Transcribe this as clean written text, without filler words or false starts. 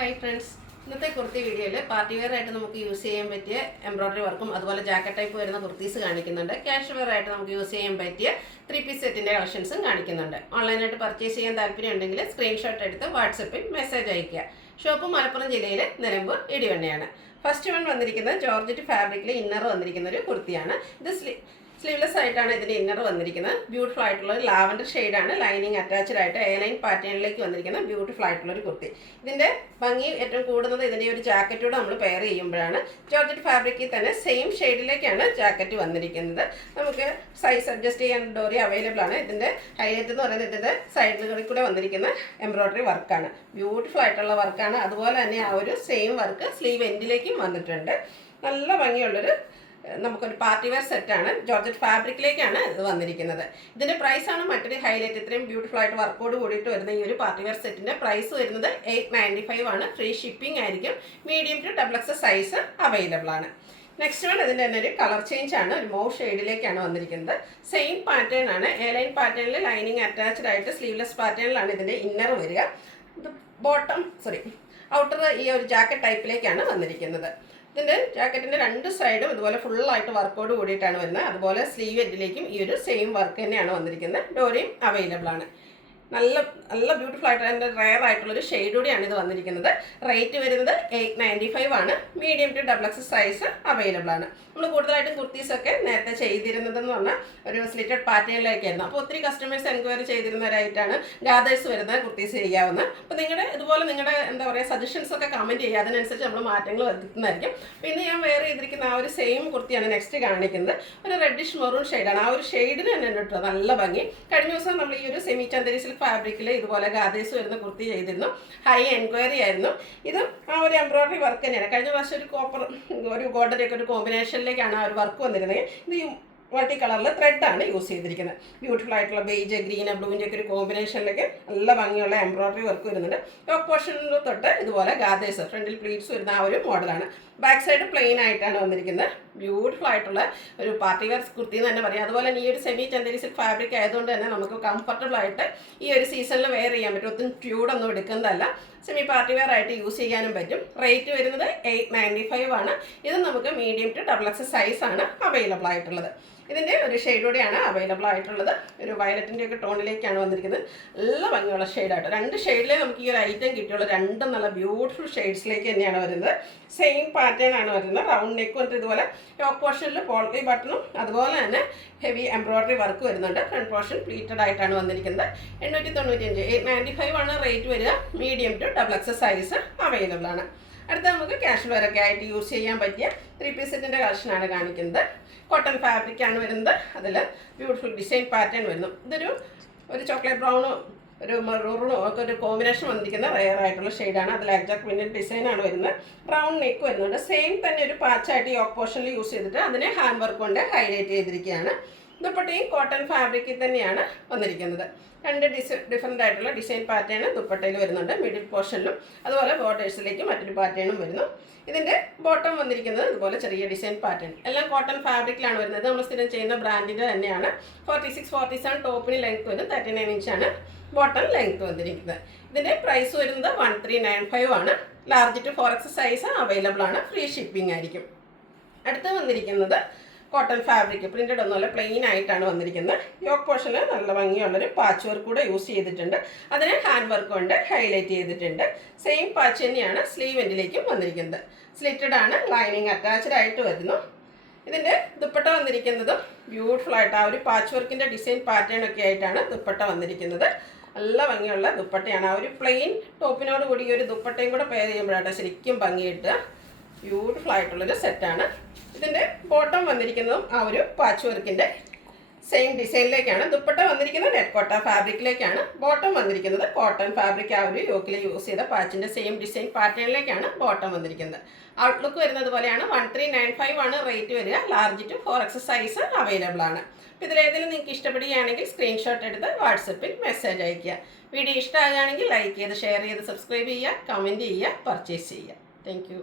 Hi friends, ഇന്നത്തെ കുർത്തി വീഡിയോയിൽ party wear ആയിട്ട് നമുക്ക് യൂസ് ചെയ്യാൻ പറ്റിയ എംബ്രോയ്ഡറി വർക്കും അതുപോലെ ജാക്കറ്റ് ടൈപ്പ് വരുന്ന കുർത്തീസ് കാണിക്കുന്നുണ്ട്. ക്യാഷ് വെയർ ആയിട്ട് നമുക്ക് യൂസ് ചെയ്യാൻ പറ്റിയ 3-പീസ് സെറ്റിൻ്റെ കളക്ഷൻസും കാണിക്കുന്നുണ്ട്. ഓൺലൈനായിട്ട് പർച്ചേസ് ചെയ്യാൻ താല്പര്യമുണ്ടെങ്കിൽ സ്ക്രീൻഷോട്ട് എടുത്ത് വാട്സപ്പിൽ മെസ്സേജ് അയയ്ക്കുക. ഷോപ്പ് മലപ്പുറം ജില്ലയിലെ നിലമ്പൂർ ഇടിവണ്ണയാണ്. ഫസ്റ്റ് വൺ വന്നിരിക്കുന്നത് ജോർജറ്റ് ഫാബ്രിക്കിൽ ഇന്നർ വന്നിരിക്കുന്ന ഒരു കുർത്തിയാണ്. ഇത് സ്ലീവ്ലെസ് ആയിട്ടാണ് ഇതിൻ്റെ ഇന്നർ വന്നിരിക്കുന്നത്. ബ്യൂട്ടിഫുൾ ആയിട്ടുള്ള ഒരു ലാവൻഡർ ഷെയ്ഡാണ്. ലൈനിങ് അറ്റാച്ച്ഡ് ആയിട്ട് എയർലൈൻ പാറ്റേണിലേക്ക് വന്നിരിക്കുന്ന ബ്യൂട്ടിഫുൾ ആയിട്ടുള്ള ഒരു കുർത്തി. ഇതിൻ്റെ ഭംഗി ഏറ്റവും കൂടുന്നത് ഇതിൻ്റെ ഒരു ജാക്കറ്റോട് നമ്മൾ പെയർ ചെയ്യുമ്പോഴാണ്. ജോർജറ്റ് ഫാബ്രിക്കിൽ തന്നെ സെയിം ഷെയ്ഡിലേക്കാണ് ജാക്കറ്റ് വന്നിരിക്കുന്നത്. നമുക്ക് സൈസ് അഡ്ജസ്റ്റ് ചെയ്യാൻ ഡോറി അവൈലബിൾ ആണ്. ഇതിൻ്റെ ഹൈലൈറ്റ് എന്ന് പറയുന്നത് ഇതിൻ്റെ സൈഡുകളിൽ കൂടെ വന്നിരിക്കുന്ന എംബ്രോയ്ഡറി വർക്കാണ്. ബ്യൂട്ടിഫുൾ ആയിട്ടുള്ള വർക്കാണ്. അതുപോലെ തന്നെ ആ ഒരു സെയിം വർക്ക് സ്ലീവ് എൻഡിലേക്കും വന്നിട്ടുണ്ട്. നല്ല ഭംഗിയുള്ളൊരു നമുക്കൊരു പാർട്ടി വെയർ സെറ്റാണ്. ജോർജറ്റ് ഫാബ്രിക്കിലേക്കാണ് ഇത് വന്നിരിക്കുന്നത്. ഇതിൻ്റെ പ്രൈസാണ് മറ്റൊരു ഹൈലൈറ്റ്. ഇത്രയും ബ്യൂട്ടിഫുൾ ആയിട്ട് വർക്കോട് കൂടിയിട്ട് വരുന്ന ഈ ഒരു പാർട്ടി വെയർ സെറ്റിൻ്റെ പ്രൈസ് വരുന്നത് 895 ആണ്. ഫ്രീ ഷിപ്പിംഗ് ആയിരിക്കും. Medium to XXL size available ആണ്. നെക്സ്റ്റ് വൺ ഇതിൻ്റെ തന്നെ ഒരു കളർ ചേഞ്ച് ആണ്. ഒരു മൗ ഷെയ്ഡിലേക്കാണ് വന്നിരിക്കുന്നത്. സെയിം പാറ്റേൺ ആണ്. എയർലൈൻ പാറ്റേണിൽ ലൈനിങ് അറ്റാച്ച്ഡ് ആയിട്ട് സ്ലീവ്ലെസ് പാറ്റേണിലാണ് ഇതിൻ്റെ ഇന്നർ വരിക. ഇത് ഔട്ടർ ഈ ഒരു ജാക്കറ്റ് ടൈപ്പിലേക്കാണ് വന്നിരിക്കുന്നത്. ഇതിൻ്റെ ജാക്കറ്റിൻ്റെ രണ്ട് സൈഡും ഇതുപോലെ ഫുള്ളായിട്ട് വർക്കോട് കൂടിയിട്ടാണ് വരുന്നത്. അതുപോലെ സ്ലീവ് എൻഡിലേക്കും ഈ ഒരു സെയിം വർക്ക് തന്നെയാണ് വന്നിരിക്കുന്നത്. ഡോറിയും അവൈലബിൾ ആണ്. നല്ല ബ്യൂട്ടിഫുൾ ആയിട്ട് അതിൻ്റെ റെയർ ആയിട്ടുള്ളൊരു ഷെയ്ഡ് കൂടിയാണ് ഇത് വന്നിരിക്കുന്നത്. റേറ്റ് വരുന്നത് 895 ആണ്. Medium to XXL size available ആണ്. നമ്മൾ കൂടുതലായിട്ടും കുർത്തീസൊക്കെ നേരത്തെ ചെയ്തിരുന്നതെന്ന് പറഞ്ഞാൽ ഒരു സ്ലിറ്റഡ് പാറ്റേണിലേക്കായിരുന്നു. അപ്പോൾ ഒത്തിരി കസ്റ്റമേഴ്സ് എൻക്വയറി ചെയ്തിരുന്നവരായിട്ടാണ് ഗാദേഴ്സ് വരുന്ന കുർത്തീസ് ചെയ്യാവുന്നത്. അപ്പോൾ നിങ്ങളുടെ എന്താ പറയുക സജഷൻസ് ഒക്കെ കമൻറ്റ് ചെയ്യുക. അതിനനുസരിച്ച് നമ്മൾ മാറ്റങ്ങൾ വരുത്തുന്നതായിരിക്കും. പിന്നെ ഞാൻ വെയർ ചെയ്തിരിക്കുന്ന ആ ഒരു സെയിം കുർത്തിയാണ് നെക്സ്റ്റ് കാണിക്കുന്നത്. ഒരു റെഡിഷ് മെറൂൺ ഷെയ്ഡാണ്. ആ ഒരു ഷെയ്ഡിന് തന്നെ ഇട്ടത് നല്ല ഭംഗി. കഴിഞ്ഞ ദിവസം നമ്മൾ ഈ ഒരു സെമി ചന്ദരി സിൽക്ക് ഫാബ്രിക്കിൽ ഇതുപോലെ ഗാദേഴ്സ് വരുന്ന കുർത്തി ചെയ്തിരുന്നു. ഹൈ എൻക്വയറി ആയിരുന്നു. ഇതും ആ ഒരു എംബ്രോയ്ഡറി വർക്ക് തന്നെയാണ്. കഴിഞ്ഞ പ്രാവശ്യം ഒരു ഗോൾഡൻ്റെ ഒക്കെ ഒരു കോമ്പിനേഷനിലേക്കാണ് ആ ഒരു വർക്ക് വന്നിരുന്നത്. ഇത് മൾട്ടി കളറിൽ ത്രെഡാണ് യൂസ് ചെയ്തിരിക്കുന്നത്. ബ്യൂട്ടിഫുൾ ആയിട്ടുള്ള ബേജ്, ഗ്രീൻ, ബ്ലൂവിൻ്റെ ഒക്കെ ഒരു കോമ്പിനേഷനിലേക്ക് നല്ല ഭംഗിയുള്ള എംബ്രോയ്ഡറി വർക്ക് വരുന്നുണ്ട്. ടോപ്പ് പോർഷനിൽ തൊട്ട് ഇതുപോലെ ഗാദേഴ്സ് ഫ്രണ്ടിൽ പ്ലീറ്റ്സ് വരുന്ന ആ ഒരു മോഡലാണ്. ബാക്ക് സൈഡ് പ്ലെയിൻ ആയിട്ടാണ് വന്നിരിക്കുന്നത്. ബ്യൂട്ടിഫുൾ ആയിട്ടുള്ള ഒരു പാർട്ടി വെയർ കുർത്തി എന്ന് തന്നെ പറയാം. അതുപോലെ തന്നെ ഈ ഒരു സെമി ചന്ദരി സിൽക്ക് ഫാബ്രിക് ആയതുകൊണ്ട് തന്നെ നമുക്ക് കംഫർട്ടബിൾ ആയിട്ട് ഈ ഒരു സീസണിൽ വെയർ ചെയ്യാൻ പറ്റും. ഒത്തും ട്യൂഡൊന്നും എടുക്കുന്നതല്ല. സെമി പാർട്ടി വെയർ ആയിട്ട് യൂസ് ചെയ്യാനും പറ്റും. റേറ്റ് വരുന്നത് 895 ആണ്. ഇത് നമുക്ക് മീഡിയം ടു XXL സൈസാണ് അവൈലബിൾ ആയിട്ടുള്ളത്. ഇതിൻ്റെ ഒരു ഷെയ്ഡ് കൂടെയാണ് അവൈലബിൾ ആയിട്ടുള്ളത്. ഒരു വയലറ്റിൻ്റെ ഒക്കെ ടോണിലേക്കാണ് വന്നിരിക്കുന്നത്. നല്ല ഭംഗിയുള്ള ഷെയ്ഡായിട്ട് രണ്ട് ഷെയ്ഡിലേ നമുക്ക് ഈ ഒരു ഐറ്റം കിട്ടിയുള്ളൂ. രണ്ടും നല്ല ബ്യൂട്ടിഫുൾ ഷെയ്ഡ്സിലേക്ക് തന്നെയാണ് വരുന്നത്. സെയിം പാറ്റേൺ ആണ് വരുന്നത്. റൗണ്ട് നെക്ക് വന്നിട്ട് ഇതുപോലെ ടോപ്പ് പോർഷനിൽ പോൾട്രി ബട്ടണും അതുപോലെ തന്നെ ഹെവി എംബ്രോയ്ഡറി വർക്ക് വരുന്നുണ്ട്. ഫ്രണ്ട് പോർഷൻ പ്ലീറ്റഡ് ആയിട്ടാണ് വന്നിരിക്കുന്നത്. 895 895 ആണ് റേറ്റ് വരിക. Medium to XXL size available ആണ്. അടുത്ത നമുക്ക് ക്യാഷ് വെയറൊക്കെ ആയിട്ട് യൂസ് ചെയ്യാൻ പറ്റിയ 3-പീസ് സെറ്റിൻ്റെ കളക്ഷനാണ് കാണിക്കുന്നത്. കോട്ടൺ ഫാബ്രിക്കാണ് വരുന്നത്. അതിൽ ബ്യൂട്ടിഫുൾ ഡിസൈൻ പാറ്റേൺ വരുന്നു. ഒരു ചോക്ലേറ്റ് ബ്രൗണും ഒരു മെറൂണും ഒക്കെ ഒരു കോമ്പിനേഷൻ വന്നിരിക്കുന്ന റെയർ ആയിട്ടുള്ള ഷെയ്ഡാണ്. അതിൽ അജാക്ക് പ്രിൻ്റഡ് ഡിസൈനാണ് വരുന്നത്. റൗണ്ട് നെക്ക് വരുന്നുണ്ട്. സെയിം തന്നെ ഒരു പാച്ചായിട്ട് ഈ യോക്ക് പോർഷനിൽ യൂസ് ചെയ്തിട്ട് അതിനെ ഹാൻഡ് വർക്ക് കൊണ്ട് ഹൈലൈറ്റ് ചെയ്തിരിക്കുകയാണ്. ദുപ്പട്ടയും കോട്ടൺ ഫാബ്രിക്കിൽ തന്നെയാണ് വന്നിരിക്കുന്നത്. രണ്ട് ഡിഫറെൻ്റ് ആയിട്ടുള്ള ഡിസൈൻ പാറ്റേൺ ദുപ്പട്ടയിൽ വരുന്നുണ്ട്. മിഡിൽ പോർഷനിലും അതുപോലെ ബോർഡേഴ്സിലേക്ക് മറ്റൊരു പാറ്റേണും വരുന്നു. ഇതിൻ്റെ ബോട്ടം വന്നിരിക്കുന്നത് ഇതുപോലെ ചെറിയ ഡിസൈൻ പാറ്റേൺ. എല്ലാം കോട്ടൺ ഫാബ്രിക്കിലാണ് വരുന്നത്. നമ്മൾ സ്ഥിരം ചെയ്യുന്ന ബ്രാൻഡിൻ്റെ തന്നെയാണ്. 46-47 ടോപ്പിന് ലെങ്ത് വരും. 39 ഇഞ്ചാണ് ബോട്ടം ലെങ്ത് വന്നിരിക്കുന്നത്. ഇതിൻ്റെ പ്രൈസ് വരുന്നത് 1395 ആണ്. Large to 4XL size available ആണ്. ഫ്രീ ഷിപ്പിംഗ് ആയിരിക്കും. അടുത്ത് വന്നിരിക്കുന്നത് കോട്ടൺ ഫാബ്രിക് പ്രിൻറ്റഡ് ഒന്നുമല്ല, പ്ലെയിൻ ആയിട്ടാണ് വന്നിരിക്കുന്നത്. യോക്ക് പോർഷനിൽ നല്ല ഭംഗിയുള്ളൊരു പാച്ച് വർക്ക് കൂടെ യൂസ് ചെയ്തിട്ടുണ്ട്. അതിനെ ഹാൻഡ് വർക്ക് കൊണ്ട് ഹൈലൈറ്റ് ചെയ്തിട്ടുണ്ട്. സെയിം പാച്ച് തന്നെയാണ് സ്ലീവ് എൻഡിലേക്കും വന്നിരിക്കുന്നത്. സ്ലിറ്റഡ് ആണ്. ലൈനിങ് അറ്റാച്ച്ഡ് ആയിട്ട് വരുന്നു. ഇതിൻ്റെ ദുപ്പട്ട വന്നിരിക്കുന്നതും ബ്യൂട്ടിഫുൾ ആയിട്ട് ആ ഒരു പാച്ച് വർക്കിൻ്റെ ഡിസൈൻ പാറ്റേൺ ഒക്കെ ആയിട്ടാണ് ദുപ്പട്ട വന്നിരിക്കുന്നത്. നല്ല ഭംഗിയുള്ള ദുപ്പട്ടയാണ്. ആ ഒരു പ്ലെയിൻ ടോപ്പിനോട് കൂടി ഈ ഒരു ദുപ്പട്ടയും കൂടെ പെയർ ചെയ്യുമ്പോഴാണ് ശരിക്കും ഭംഗിയിട്ട് ബ്യൂട്ടിഫുൾ ആയിട്ടുള്ളൊരു സെറ്റാണ്. ഇതിൻ്റെ ബോട്ടം വന്നിരിക്കുന്നതും ആ ഒരു പാച്ച് വർക്കിൻ്റെ സെയിം ഡിസൈനിലേക്കാണ്. ദുപ്പട്ട വന്നിരിക്കുന്നത് നെറ്റ് കോട്ട ഫാബ്രിക്കിലേക്കാണ്. ബോട്ടം വന്നിരിക്കുന്നത് കോട്ടൺ ഫാബ്രിക് ആ ഒരു യോക്കിൽ യൂസ് ചെയ്ത പാച്ചിൻ്റെ സെയിം ഡിസൈൻ പാറ്റേണിലേക്കാണ് ബോട്ടം വന്നിരിക്കുന്നത്. ഔട്ട്ലുക്ക് വരുന്നത് പോലെയാണ്. 1395 ആണ് റേറ്റ് വരിക. Large to 4XL size available ആണ്. അപ്പോൾ ഇതിലേതെങ്കിലും നിങ്ങൾക്ക് ഇഷ്ടപ്പെടുകയാണെങ്കിൽ സ്ക്രീൻഷോട്ട് എടുത്ത് വാട്സപ്പിൽ മെസ്സേജ് അയയ്ക്കുക. വീഡിയോ ഇഷ്ടമാകുകയാണെങ്കിൽ ലൈക്ക് ചെയ്ത് ഷെയർ ചെയ്ത് സബ്സ്ക്രൈബ് ചെയ്യുക, കമൻറ്റ് ചെയ്യുക, പർച്ചേസ് ചെയ്യുക. Thank you.